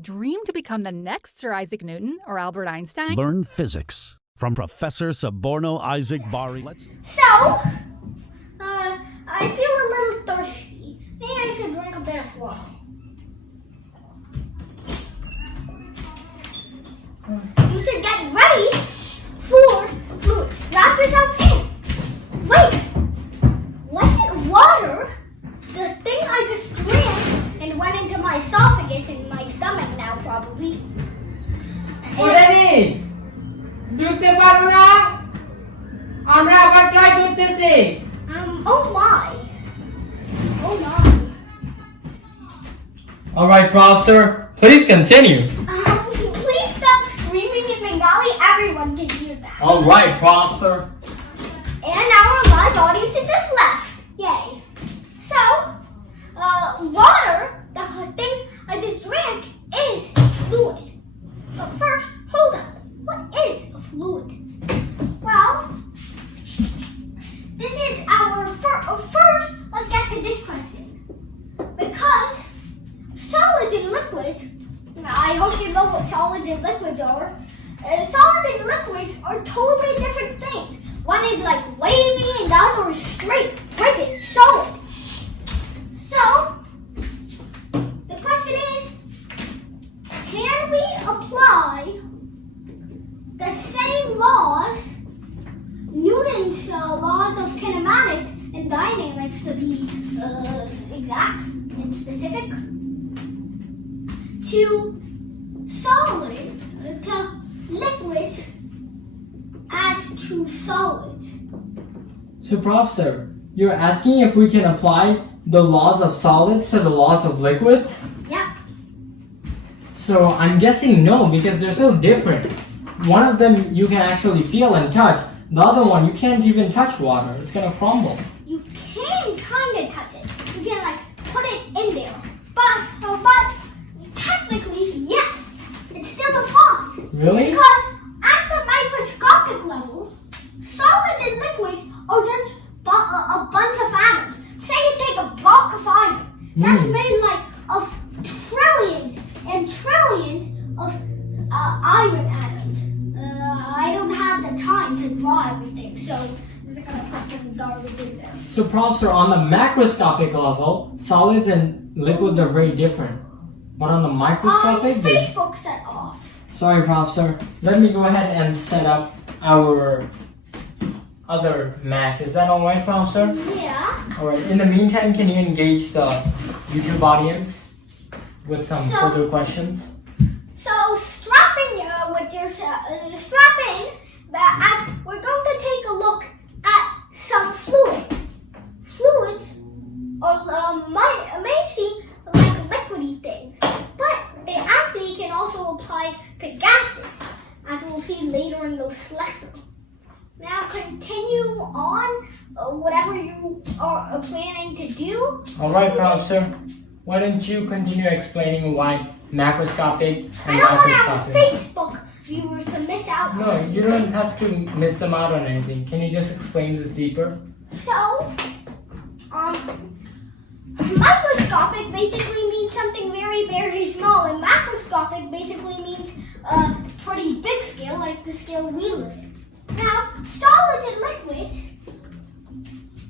dream to become the next Sir Isaac Newton or Albert Einstein? Learn physics from Professor Suborno Isaac Bari. I feel a little thirsty. Maybe I should drink a bit of water. You should get ready for fluids. Strap yourself in. Wait, wasn't water the thing I just drank and went into my esophagus and my stomach now probably? Udani! Dukte paro na? Amra abar try kortechi. Oh my. Alright, Prof, sir. Please continue. Please stop screaming in Bengali. Everyone can hear that. Alright, Prof, sir. And our live audience is just left. Yay. So, water, the thing I just drank, is fluid. But first, hold on. What is a fluid? Well, this is our first, let's get to this question. Because solids and liquids, I hope you know what solids and liquids are. Solids and liquids are totally different things. One is like wavy and the other is straight, rigid, solid. So, the question is, can we apply the same laws, Newton's laws of kinematics and dynamics to be exact and specific, to liquids as to solids? So, Prof, sir, you're asking if we can apply the laws of solids to the laws of liquids? Yeah. So, I'm guessing no, because they're so different. One of them you can actually feel and touch. The other one, you can't even touch water. It's gonna crumble. You can kind of touch it. You can like put it in there. But technically, yes, it still applies. Really? Because at the microscopic level, solids and liquids are just a bunch of atoms. Say you take a block of iron. That's made like of trillions and trillions of iron atoms. I don't have the time to draw everything, so I'm just gonna put some garbage in there. So, Prof, sir, on the macroscopic level, solids and liquids are very different. But on the microscopic, Facebook set off. Sorry, Prof, sir. Let me go ahead and set up our other Mac. Is that alright, Prof, sir? Yeah. Alright, in the meantime, can you engage the YouTube audience with some further questions? So strap in with your strap in. We're going to take a look at some fluids. Fluids may seem like liquidy things, but they actually can also apply to gases, as we'll see later in this lesson. Now continue on whatever you are planning to do. Alright, Prof, sir. Why don't you continue explaining why macroscopic I and don't want our microscopic? Facebook viewers to miss out. No, you don't have to miss them out on anything. Can you just explain this deeper? So, microscopic basically means something very, very small, and macroscopic basically means pretty big scale, like the scale we live in. Now, solids and liquids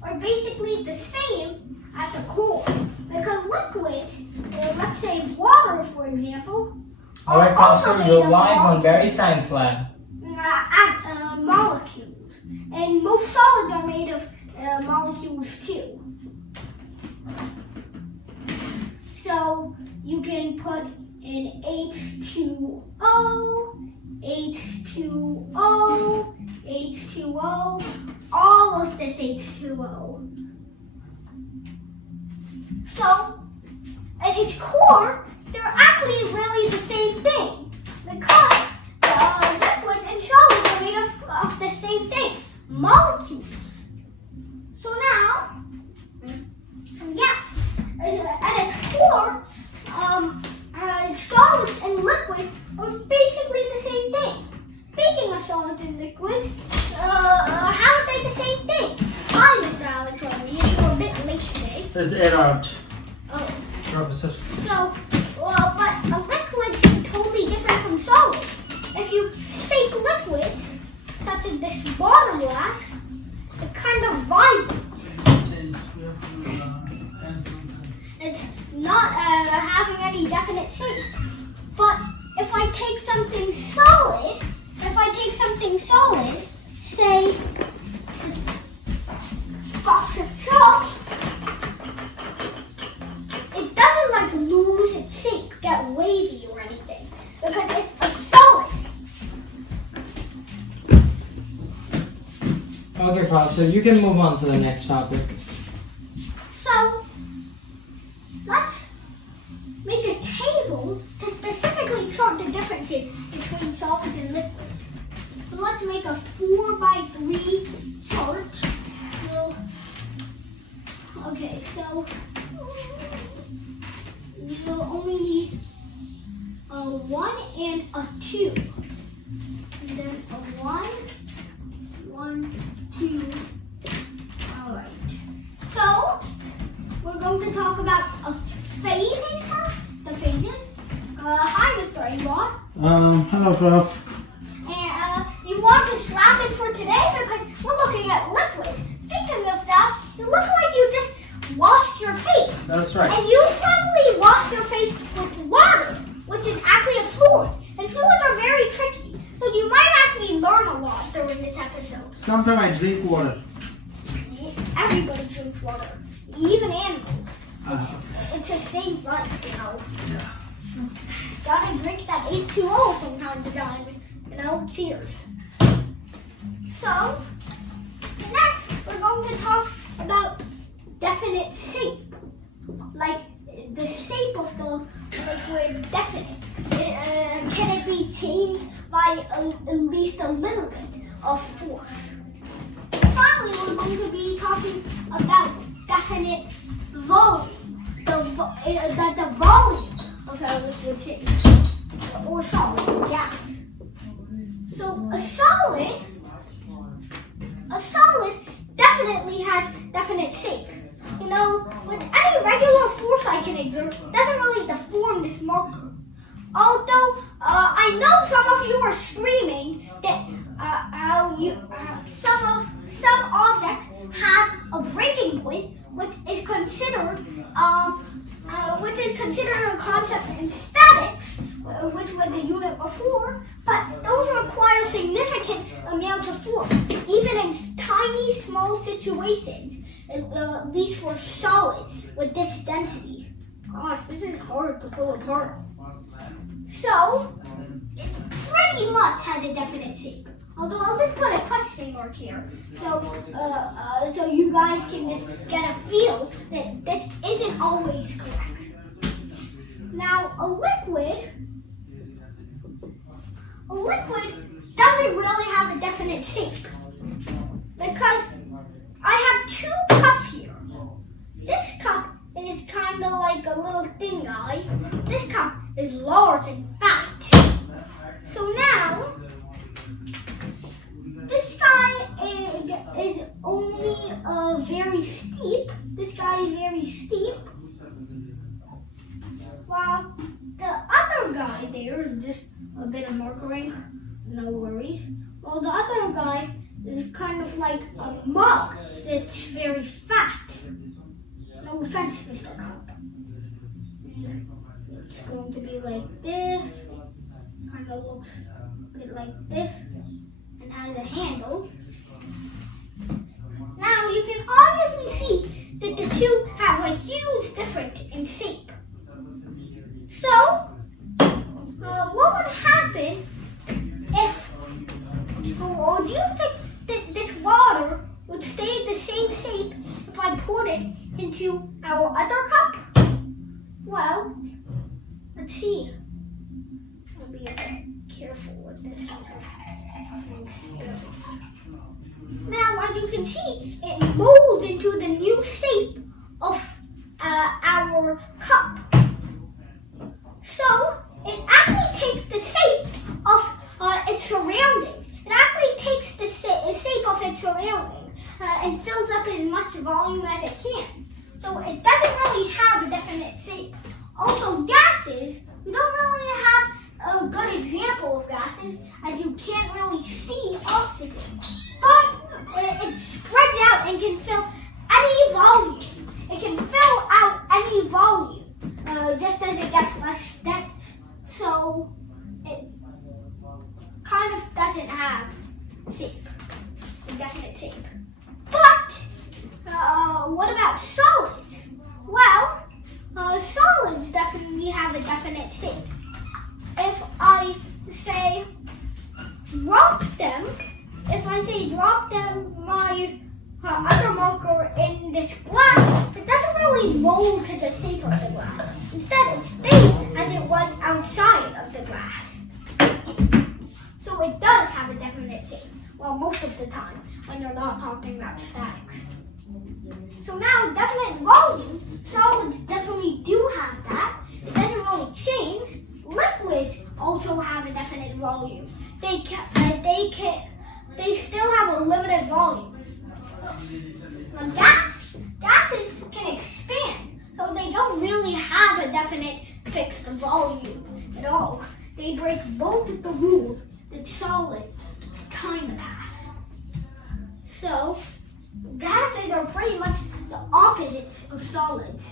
are basically the same as a core, because liquids, let's say water, for example, Alright, Prof, sir, you're live on Bari Science Lab. Molecules, and most solids are made of molecules too. So you can put in H2O, H2O, H2O, all of this H2O. So at its core, they're actually really the same thing, because liquids and solids are made of the same thing, molecules. So now, yes, at its core, solids and liquids are basically the same thing. Speaking of solids and liquids, how are they the same thing? Hi, Mr. Alex Roby. You're a bit late today. Let's interrupt. Oh. Professor. So, but a liquid bottom glass, it kind of vibrates. It's not having any definite shape. But if I take something solid, say this box of chalk, it doesn't like lose its shape, get wavy or anything, because it's a solid. Okay, Prof, so you can move on to the next topic. So, let's make a table to specifically chart the differences between solids and liquids. So let's make a 4x3 chart. Okay, so we'll only need a 1 and a 2. And then a 1, 2. Alright. So, we're going to talk about a phasing first. The phases. Hi, Mr. Avon. Hello, Prof. And you want to slap it for today because we're looking at liquids. Speaking of that, it looks like you just washed your face. That's right. And you probably washed your face with water, which is actually a fluid. And fluids are very tricky. So you might actually learn a lot during this episode. Sometimes I drink water. Everybody drinks water, even animals. It sustains life, you know. Yeah. Gotta drink that H2O from time to time, you know. Cheers. So, next we're going to talk about definite shape, like the shape of the liquid. Definite. Can it be changed by at least a little bit of force? Finally, we're going to be talking about definite volume. The volume of a liquid change, or solid, or gas. So a solid definitely has definite shape. You know, with any regular force I can exert, doesn't really deform this marker. Although I know some of you are screaming that some objects have a breaking point, which is considered a concept in statics, which was the unit before. But those require significant amounts of force, even in tiny, small situations. At least for solid with this density. Gosh, this is hard to pull apart. So, it pretty much has a definite shape. Although I'll just put a question mark here, so you guys can just get a feel that this isn't always correct. Now, a liquid doesn't really have a definite shape because I have two cups here. This cup is kind of like a little thin guy. This cup is large and fat. So now, this guy is only very steep. This guy is very steep. While the other guy there is just a bit of markering, no worries. While the other guy is kind of like a mug that's very fat. No offense, Mr. Cup. It's going to be like this. Kind of looks a bit like this. And has a handle. Now you can obviously see that the two have a huge difference in shape. So, what would happen if, or do you think that this water would stay the same shape if I poured it into our other cup? Well, let's see. I'll be a bit careful with this. Now, as you can see, it molds into the new shape of our cup. So, it actually takes the shape of its surroundings. It actually takes the shape of its surroundings and fills up as much volume as it can. So, it doesn't really have a definite shape. Also, gases, we don't really have a good example of gases gases and you can't really see oxygen. But it spreads out and can fill any volume. It can fill out any volume just as it gets less dense. So it kind of doesn't have shape, a definite shape. But what about solids? Well, solids definitely have a definite shape. If I say drop them, my other marker in this glass, it doesn't really roll to the shape of the glass. Instead, it stays as it was outside of the glass. So it does have a definite shape. Well, most of the time, when you're not talking about statics. So now, definite volume, solids definitely do have that. It doesn't really change. Liquids also have a definite volume. They still have a limited volume. Gases can expand, so they don't really have a definite fixed volume at all. They break both of the rules that solid kind of has. So, gases are pretty much the opposites of solids.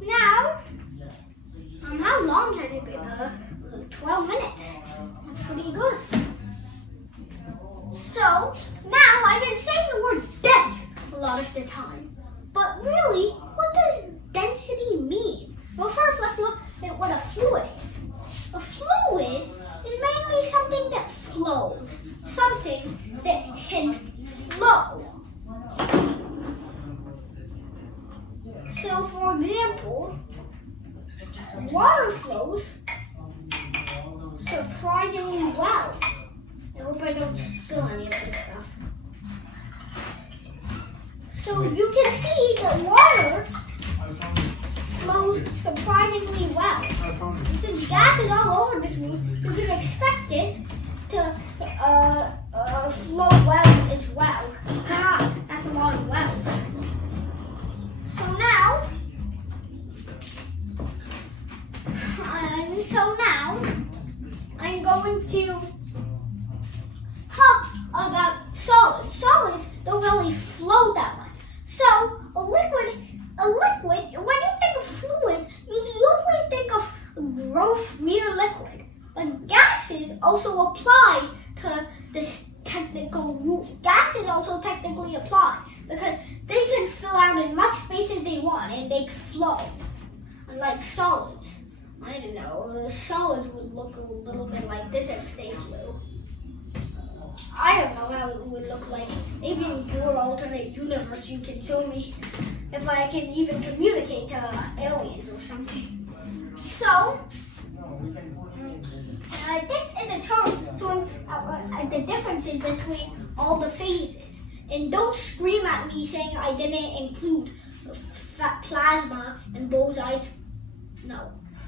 Now, how long has it been? 12 minutes. That's pretty good. So, now I've been saying the word dense a lot of the time. But really, what does density mean? Well, first let's look at what a fluid is. A fluid is mainly something that flows. Something that can flow. So, for example, water flows surprisingly well. I hope I don't spill any of this stuff. So you can see that water flows surprisingly well. Since gas is all over this room, you can expect it to flow well as well. Ah, that's a lot of wells. So now, I'm going to talk about solids. Solids don't really float that much. So a liquid, when you think of fluids, you usually think of gross, weird liquid. But gases also apply to this technical rule. Gases also technically apply because they can fill out as much space as they want and they flow. Unlike solids. I don't know, solids would look a little bit like this if they flew. I don't know how it would look like. Maybe in your alternate universe you can show me if I can even communicate to aliens or something. So, this is a chart showing the differences between all the phases. And don't scream at me saying I didn't include plasma and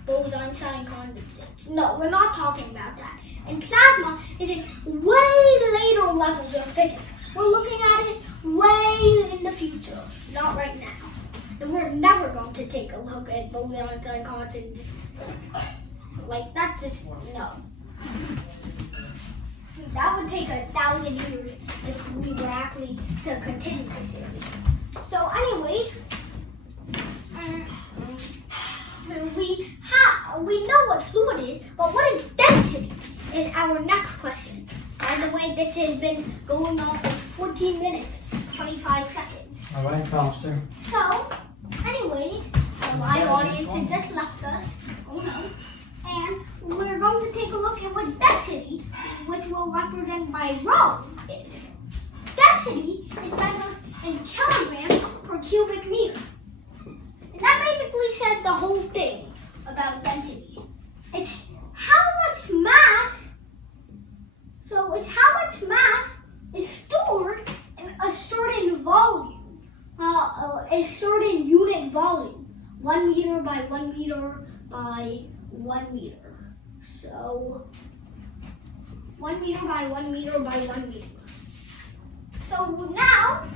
Bose-Einstein condensates. No, we're not talking about that. And plasma is in way later levels of physics. We're looking at it way in the future, not right now. And we're never going to take a look at Bose-Einstein condensates. Like, that's just, no. That would take 1,000 years if we were actually to continue this series. So anyways, we know what fluid is, but what is density is our next question. By the way, this has been going on for 14 minutes, 25 seconds. All right, Professor. So, anyways, the live audience has just left us. Oh no. And we're going to take a look at what density, which will represent by rho, is. Density is measured in kilograms per cubic meter. And that basically says the whole thing about density. It's how much mass, so it's how much mass is stored in a certain volume, a certain unit volume. 1 meter by 1 meter by 1 meter. So 1 meter by 1 meter by 1 meter. So now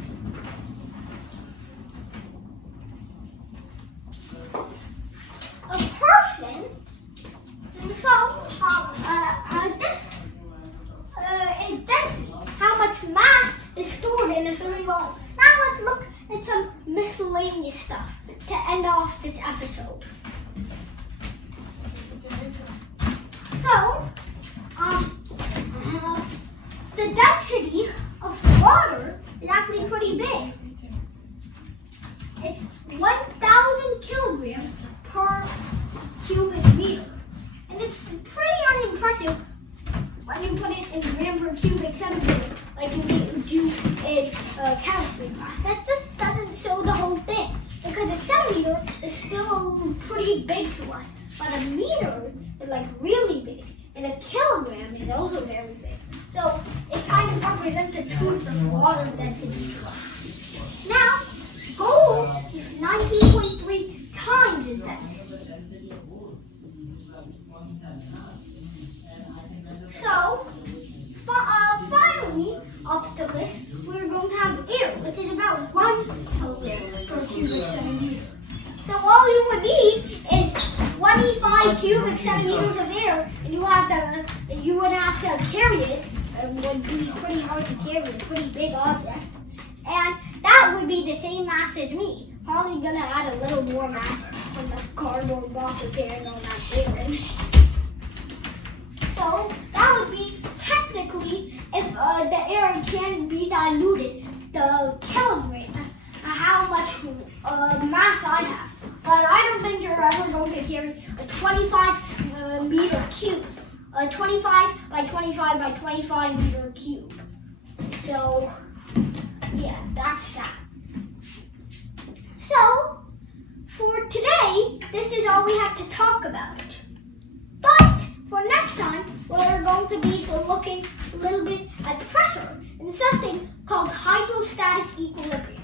a person, so density, how much mass is stored in a certain volume. Now let's look at some miscellaneous stuff to end off this episode. So, the density of water is actually pretty big. It's 1,000 kilograms per cubic meter. And it's pretty unimpressive when you put it in gram per cubic centimeter, like you do in chemistry class. That just doesn't show the whole thing, because a centimeter is still pretty big to us, but a meter is like really big, and a kilogram is also very big. So it kind of represents the truth of water density to us. Now, gold is 19.3 times its density. So, finally, off the list, we're going to have air, which is about 1 kilogram per cubic centimeter. So all you would need is 25 cubic centimeters of air, and you would have to carry it. It would be pretty hard to carry, a pretty big object. And that would be the same mass as me. Probably gonna add a little more mass from the cardboard box we're carrying on that air. So that would be technically, if the air can be diluted, the kilogram, how much mass I have. But I don't think you're ever going to carry a 25 meter cube, a 25 by 25 by 25 meter cube. So yeah, that's that. So for today, this is all we have to talk about. But for next time, we're going to be looking a little bit at pressure and something called hydrostatic equilibrium.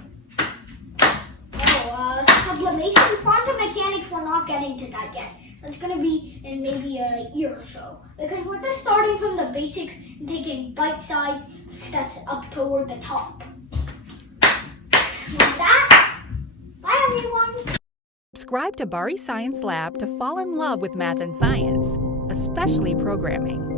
Sublimation, quantum mechanics, we're not getting to that yet. That's going to be in maybe a year or so, because we're just starting from the basics and taking bite-sized steps up toward the top. With that, bye everyone! Subscribe to Bari Science Lab to fall in love with math and science, especially programming.